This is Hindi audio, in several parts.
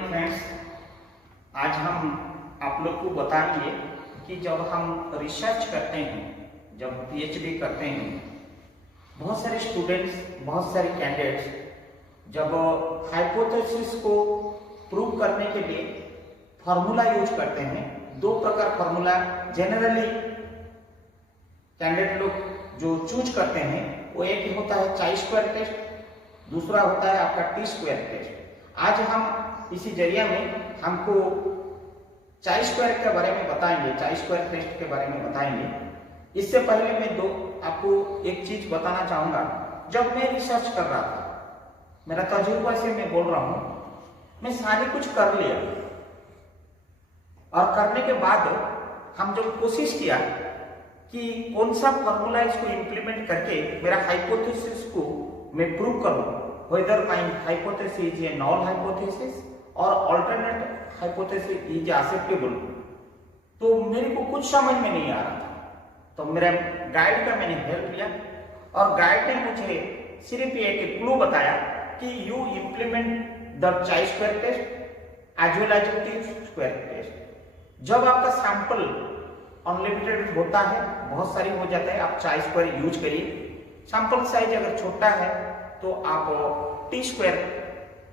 फ्रेंड्स, आज हम आप लोग को बताएंगे कि जब हम रिसर्च करते हैं, जब पीएचडी करते हैं, बहुत सारे स्टूडेंट्स, बहुत सारे कैंडिडेट्स जब हाइपोथेसिस को प्रूव करने के लिए फार्मूला यूज करते हैं। दो प्रकार फार्मूला जनरली कैंडिडेट लोग जो चूज करते हैं, वो एक होता है चाई स्क्वायर टेस्ट, दूसरा होता है आपका टी स्क्वायर टेस्ट। आज हम इसी जरिए में हमको चाई स्क्वायर के बारे में बताएंगे, चाई स्क्वायर टेस्ट के बारे में बताएंगे। इससे पहले मैं आपको एक चीज बताना चाहूंगा। जब मैं रिसर्च कर रहा था, मेरा तजुर्बा से मैं बोल रहा हूं, मैं सारे कुछ कर लिया और करने के बाद हम जब कोशिश किया कि कौन सा फॉर्मूला इसको इंप्लीमेंट करके मेरा हाइपोथेसिस को मैं प्रूव करूं, whether my hypothesis is a null hypothesis और alternate hypothesis is acceptable, तो मेरे को कुछ समझ में नहीं आ रहा था। तो मेरे गाइड का मैंने हेल्प लिया और गाइड ने मुझे सिर्फ एक क्लू बताया कि you implement the chi square test as well as t square test. जब आपका सैंपल अनलिमिटेड होता है, बहुत सारी हो जाता है, आप चाई स्क्वायर यूज करिए। सैंपल साइज अगर छोटा है तो आप टी स्क्वायर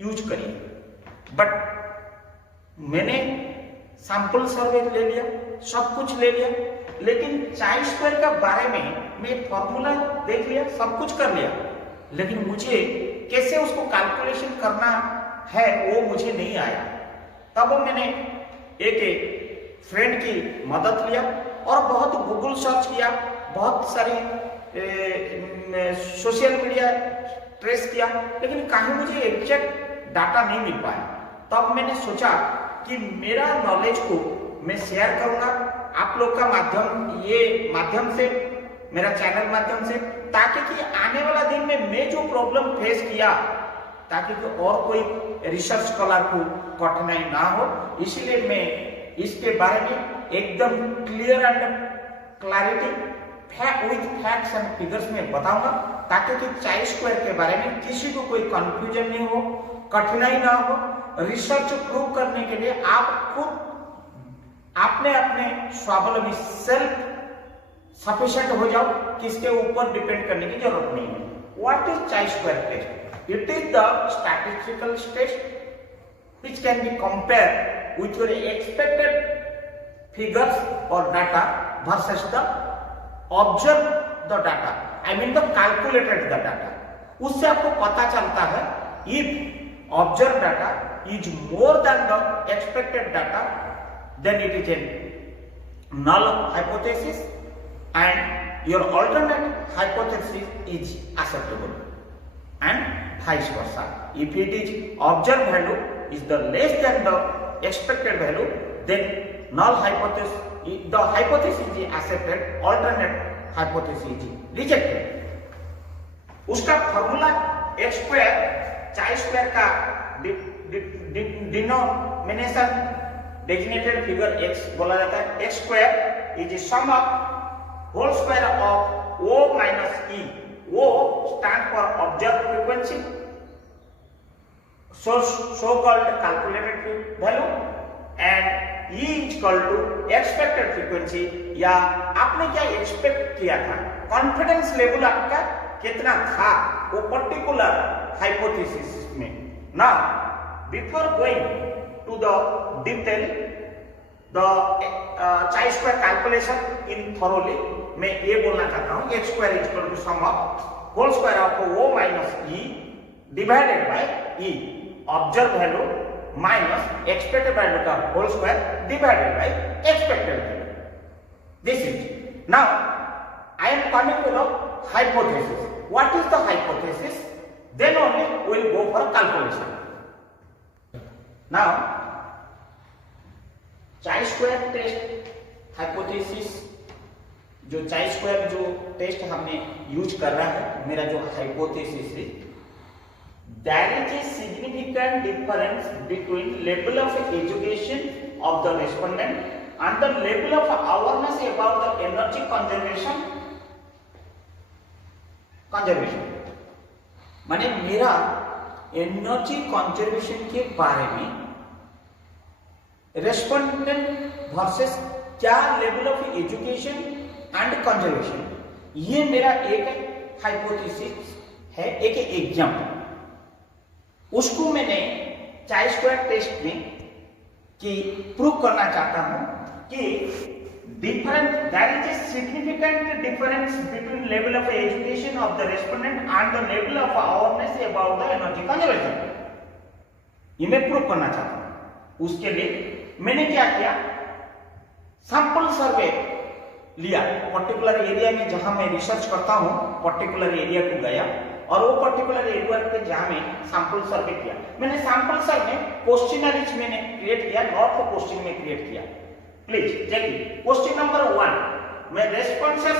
यूज करिए। बट मैंने सैंपल सर्वे ले लिया, सब कुछ ले लिया, लेकिन चाई स्क्वायर का बारे में मैं फॉर्मूला देख लिया, सब कुछ कर लिया, लेकिन मुझे कैसे उसको कैलकुलेशन करना है वो मुझे नहीं आया। तब मैंने एक फ्रेंड की मदद लिया और बहुत गूगल सर्च किया, बहुत सारी सोशल मीडिया ट्रेस किया, लेकिन कहीं मुझे एग्जैक्ट डाटा नहीं मिल पाया। तब मैंने सोचा कि मेरा नॉलेज को मैं शेयर करूंगा आप लोग का माध्यम से, मेरा चैनल माध्यम से, ताकि कि आने वाला दिन में मैं जो प्रॉब्लम फेस किया, ताकि और कोई रिसर्च स्कॉलर को कठिनाई ना हो। इसीलिए मैं इसके बारे में एकदम clear and clarity with facts and figures में बताऊंगा, ताकि कि चाई स्क्वायर के बारे में किसी को कोई कंफ्यूजन नहीं हो, कठिनाई ना हो। रिसर्च प्रूव करने के लिए आप खुद अपने स्वावलंबी सेल्फ सफिशिएंट हो जाओ, किसके ऊपर डिपेंड करने की जरूरत नहीं है। What is chi square test? It is the statistical test which can be compared with your expected figures or data versus the observed the data, I mean the calculated the data। उससे आपको पता चलता है if observed data is more than the expected data, then it is a null hypothesis and your alternate hypothesis is acceptable, and vice versa। If it is observed value is the less than the expected value, then null hypothesis, the hypothesis is accepted, alternate hypothesis is rejected। उसका formula X square, chi square का डिनोमिनेशन डेजिग्नेटेड फिगर एक्स बोला जाता है। X square is sum of whole square of O minus E. O stand for observe frequency, so called calculated value, and E is equal to expected frequency, या आपने क्या एक्सपेक्ट किया था, कॉन्फिडेंस लेवल आपका कितना था वो पर्टिकुलर हाइपोथेसिस में। Now before going to the detail the chi square calculation in thoroughly, मैं ये बोलना चाहता हूँ X square is equal to sum of whole square of O minus E divided by E, observe value minus expected value का whole square divided by expected value. This is now I am coming to the hypothesis. What is the hypothesis? Then only we will go for calculation. Now चाई स्क्वायर टेस्ट हाइपोथेसिस, जो चाई स्क्वायर जो टेस्ट हमने यूज कर रहा है, मेरा जो हाइपोथेसिस है, there is a significant difference between level of education of the respondent and the level of awareness about the energy conservation। माने मेरा एनर्जी कंजर्वेशन के बारे में रेस्पोंडेंट वर्सेस क्या level of education and conservation, ये मेरा एक हाइपोथेसिस है, एक एग्जाम्पल। उसको मैंने चाई स्क्वायर टेस्ट में कि प्रूव करना चाहता हूं कि different, there is a significant difference between level of education of the respondent and the level of awareness about the energy conservation। ये मैं प्रूव करना चाहता हूं। उसके लिए मैंने क्या किया, सैंपल सर्वे लिया पर्टिकुलर एरिया में जहां मैं रिसर्च करता हूं, पर्टिकुलर एरिया को गया और वो पर्टिकुलर एरिया पे जहां मैं सैंपल सर्वे किया। मैंने सैंपल सर्वे क्वेश्चनरीज मैंने क्रिएट किया, नॉट फॉर क्वेश्चन में क्रिएट किया। प्लीज देखिए क्वेश्चन नंबर 1 में रेस्पॉन्स ऑफ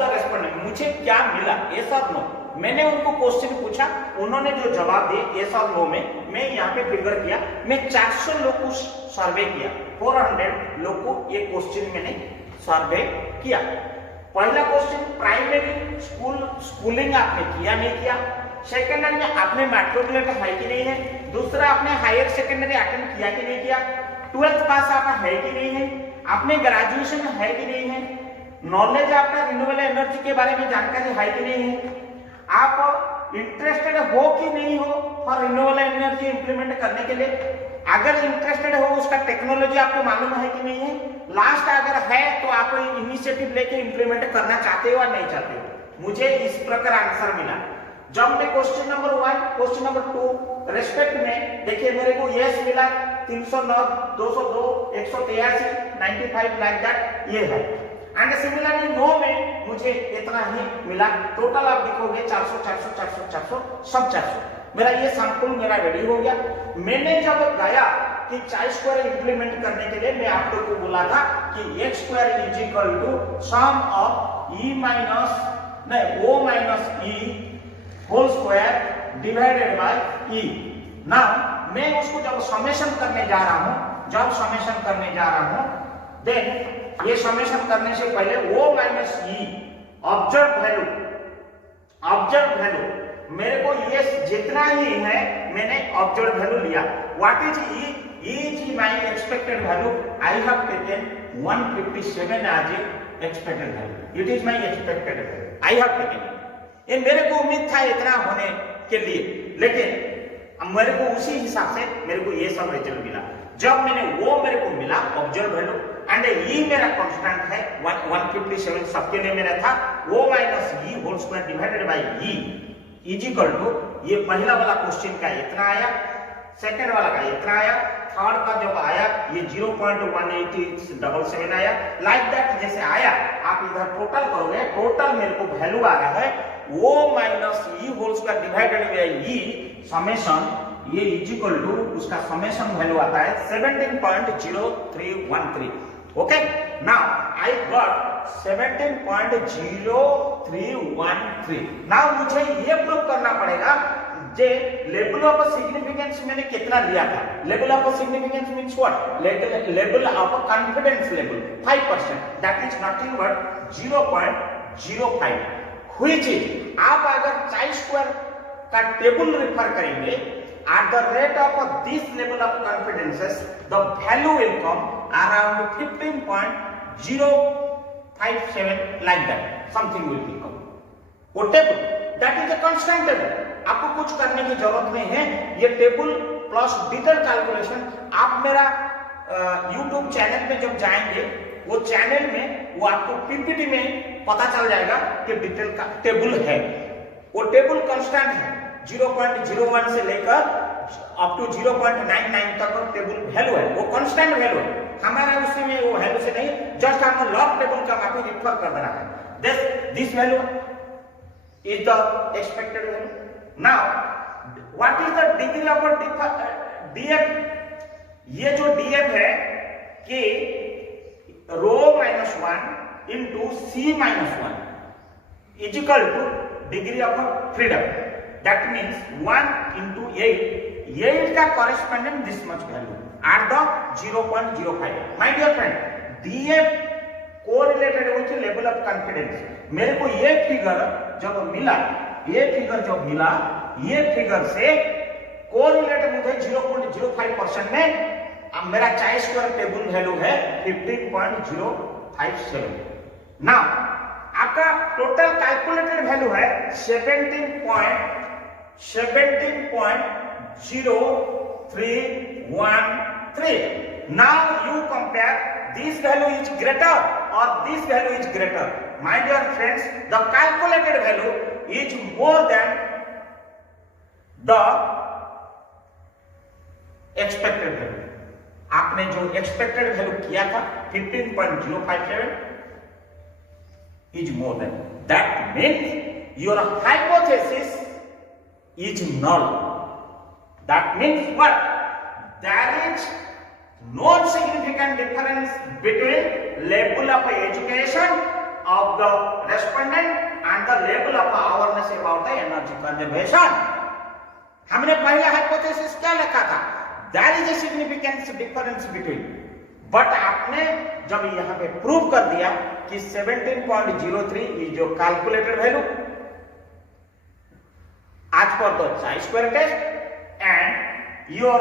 द रेस्पोंडेंट, मुझे क्या मिला, यस और नो। मैंने उनको क्वेश्चन पूछा, उन्होंने जो जवाब दिए यस और नो में मैं यहाँ पे फिगर किया। मैं 400 लोग को सर्वे किया, 400 लोग को ये क्वेश्चन मैंने सर्वे किया। पहला क्वेश्चन प्राइमरी स्कूलिंग आपने किया नहीं किया, सेकेंडरी में आपने मैट्रिकुलेट है कि नहीं है, दूसरा आपने हायर सेकेंडरी अटेंड किया कि नहीं किया, 12th पास आपका है कि नहीं है, आपने ग्रेजुएशन है कि नहीं है, नॉलेज आपका रिन्यूएबल एनर्जी के बारे में जानकारी है कि नहीं है, आप इंटरेस्टेड हो कि नहीं हो फॉर रिन्यूएबल एनर्जी इंप्लीमेंट करने के लिए, अगर इंटरेस्टेड हो उसका टेक्नोलॉजी आपको मालूम है कि नहीं है, लास्ट अगर है तो आप इनिशिएटिव लेके इंप्लीमेंट करना चाहते हो या नहीं चाहते हो। मुझे इस प्रकार आंसर मिला। जब मैं question number 1 question number 2 respect में देखिए मेरे को यस मिला 309 202 183 95 लाइक दैट ये है, एंड सिमिलरली नो में मुझे इतना ही मिला। टोटल आप देखोगे 400 400 400 400 सब 400। मेरा ये सैंपल मेरा रेडी हो गया। मैंने जब गया कि चाई स्क्वायर इंप्लीमेंट करने के लिए मैं आप लोग को बोला था कि X square is equal to sum of E minus नहीं O minus E whole square divided by E. Now मैं उसको जब समेशन करने जा रहा हूं, देन ये समेशन करने से पहले O minus E observe value मेरे को ये जितना ही है मैंने ऑब्जर्व वैल्यू लिया। What is E? Is my expected value. I have taken 157 as expected value. It is my expected value, I have taken. ये मेरे को उम्मीद था इतना होने के लिए, लेकिन मेरे को उसी हिसाब से मेरे को ये सब रिजल्ट मिला। जब मैंने वो मेरे को मिला ऑब्जर्व वैल्यू एंड ई मेरा कांस्टेंट है 157 सबके लिए मेरा था, O minus E whole square divided by E is equal to ये पहला वाला क्वेश्चन का इतना आया, सेकंड वाला का इतना आया, थर्ड का जब आया ये 0.187 आया। लाइक दैट जैसे आया आप इधर टोटल करोगे, टोटल मेरे को वैल्यू आ रहा है O minus E whole square divided by E summation ये इज इक्वल टू उसका समेशन वैल्यू आता है 17.0313। Okay, now I got 17.0313। Now मुझे ये प्रूव करना पड़ेगा जे लेवल ऑफ सिग्निफिकेंस मैंने कितना लिया था। Level of significance means what? Level of confidence level 5%, that is nothing but 0.05। Which is आप अगर चाई स्क्वायर का टेबल रेफर करेंगे at the rate of this level of confidences the value will come around 15.057 like that, something will become वो table that is a constant table। आपको कुछ करने की जरूरत नहीं है, ये टेबल प्लस डिटेल कैलकुलेशन आप मेरा YouTube चैनल में जब जाएंगे वो चैनल में वो आपको पीपीटी में पता चल जाएगा कि डिटेल का टेबल है। वो टेबल कांस्टेंट है, 0.01 से लेकर अप टू 0.99 तक टेबल वैल्यू है, वो कांस्टेंट वैल्यू है। हमारा उसमें वो वैल्यू से नहीं, जस्ट हमने लॉग टेबल का आपको रेफर कर देना है। This value is the expected value. Now what is the degree of DF? ये जो डीएफ है कि row -1 into C -1 is equal to degree of freedom. That means 1 into 8 का corresponding this much value at the 0.05। My dear friend, DF correlated with level of confidence। मेरे को ये फिगर जब मिला, ये फिगर से कोरिलेट मुझे 0.05% में अब मेरा chi स्क्वायर टेबल वैल्यू है 15.057। नाउ आपका टोटल कैलकुलेटेड वैल्यू है 17.0313। Now you compare this value is greater or this value is greater. My dear friends, the calculated value is more than the expected value. आपने जो एक्सपेक्टेड वैल्यू किया था 15.057 is more than that, means your hypothesis is null. That means what? There is no significant difference between level of education of the respondent and the level of awareness about the energy conservation. हमने पहले हाइपोथेसिस क्या लिखा था? There is a significant difference between, but आपने जब यहां पे प्रूव कर दिया कि 17.03 is your calculated value as per the chi square test and your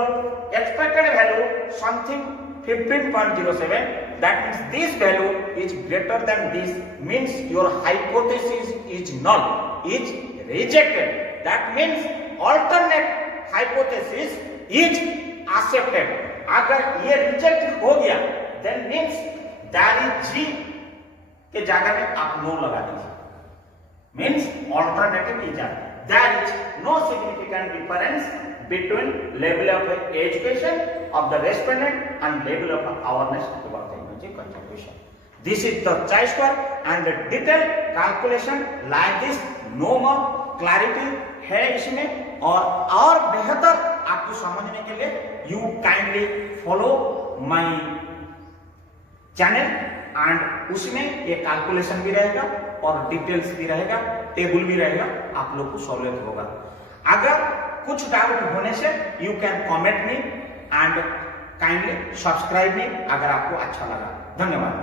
expected value something 15.07, that means this value is greater than this, means your hypothesis is null, is rejected. That means alternate hypothesis is accepted. अगर ये रिजेक्ट हो गया देन मीन्स दैट इज जी के जगह में आप नो लगा दीजिए, means alternative is there is no significant difference between level of education of the respondent and level of awareness about the energy conservation. This is the chi square and the detail calculation like this. No more clarity है इसमें और बेहतर आपको समझने के लिए you kindly follow my channel and उसमें ये कैलकुलेशन भी रहेगा और डिटेल्स भी रहेगा, टेबल भी रहेगा, आप लोग को सहूलियत होगा. अगर कुछ डाउट होने से you can comment me and kindly subscribe मी अगर आपको अच्छा लगा. धन्यवाद.